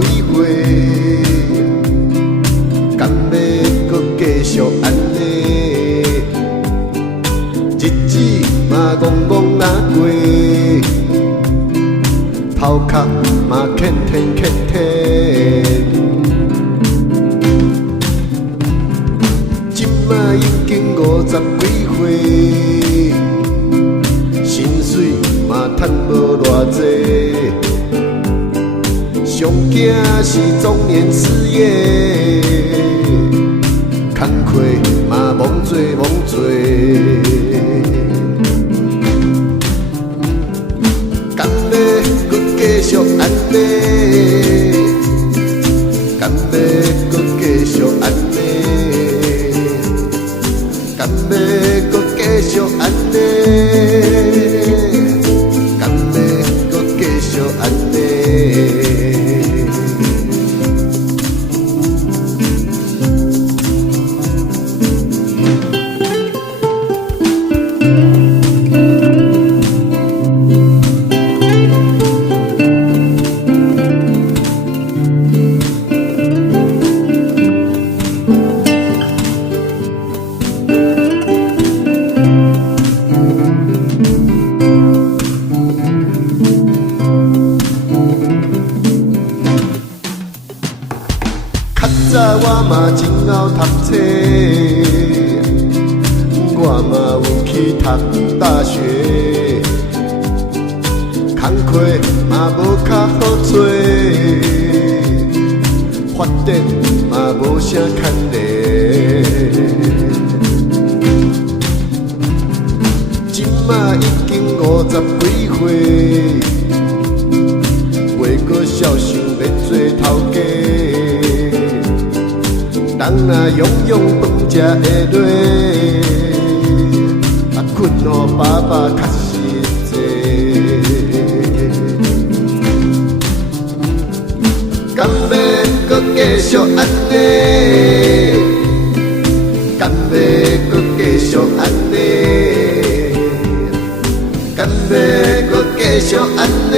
几岁，敢要搁继续安尼？日子嘛戆戆啊过，头壳嘛欠天。今嘛已经50几岁，薪水嘛赚无偌济，上惊是中年失业，工课嘛忙做。敢要搁继续安尼？敢要搁继续安尼？敢要搁继续安尼？敢要搁继续安尼？较早我嘛真晓读册，我嘛有去读大学，工课嘛无较好找，发展嘛无啥牵连。今嘛已经50几岁，袂阁晓想要做头家。人若样样饭食会落，困予爸爸较实际。敢要搁继续安尼？敢要搁继续安尼？敢要搁继续安尼？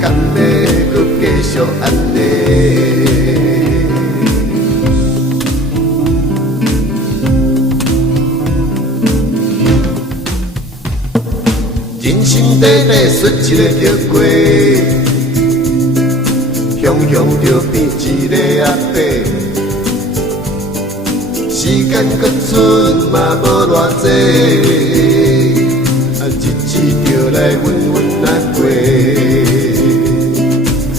敢要搁继续安尼？人生短短，说一个就过，雄就变一个阿伯。时间搁剩嘛无偌济，日子就来稳啊过，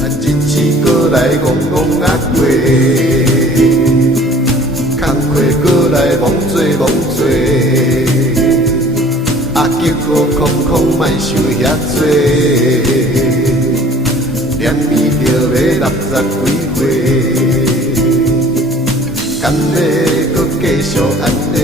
日子搁来戆啊过，工课搁来忙做。结果空莫想遐多，连绵着要60几岁，敢要搁继续安尼？